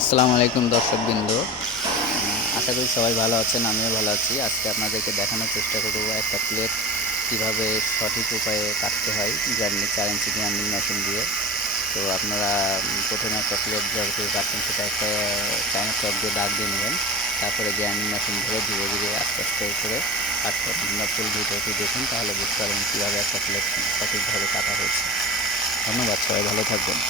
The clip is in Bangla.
আসসালামু আলাইকুম দর্শকবৃন্দ। আশা করি সবাই ভালো আছেন, আমিও ভালো আছি। আজকে আপনাদেরকে দেখানোর চেষ্টা করব একটা প্লেট কীভাবে সঠিক উপায়ে কাটতে হয় গ্রাইন্ডিং 4 ইঞ্চি গ্রাইন্ডিং মেশিন দিয়ে। তো আপনারা প্রথমে একটা প্লেট যেভাবে করে কাটছেন সেটা একটা চাইনিজ চক দিয়ে দাগ দিয়ে নেবেন। তারপরে গ্রাইন্ডিং মেশিন ধরে ধীরে ধীরে আস্তে আস্তে করে কাটতে হবে। আপনারা ফুল ভিডিওটি দেখুন, তাহলে বুঝতে পারবেন কীভাবে একটা প্লেট সঠিকভাবে কাটা হয়েছে। ধন্যবাদ, সবাই ভালো থাকবেন।